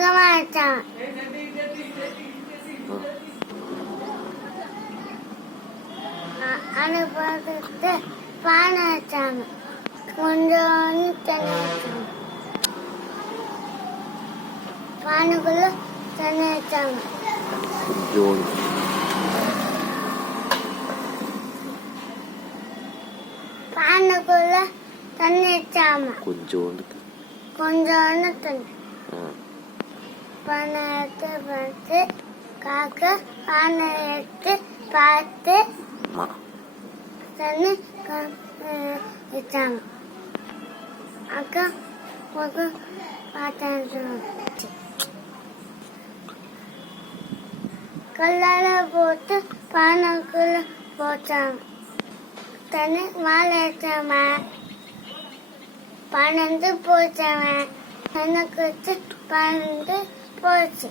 பாகமா வச்சாங்க. அதை பார்த்துட்டு பானை வச்சாங்க. கொஞ்சம் தண்ணி வச்சாங்க. பானைக்குள்ள தண்ணி வச்சாங்க. பானைக்குள்ள தண்ணி வச்சாம கொஞ்சோண்டு தண்ணி. பானை எடுத்து பார்த்து காக்க பானை எடுத்து பார்த்து தண்ணி வச்சாங்க. அக்கா பார்த்தேன். கல்லால போட்டு பானைக்குள்ள போட்டாங்க. தண்ணி மாலை வச்சவன் 12 போச்சவன் எனக்கு 12 போச்சு.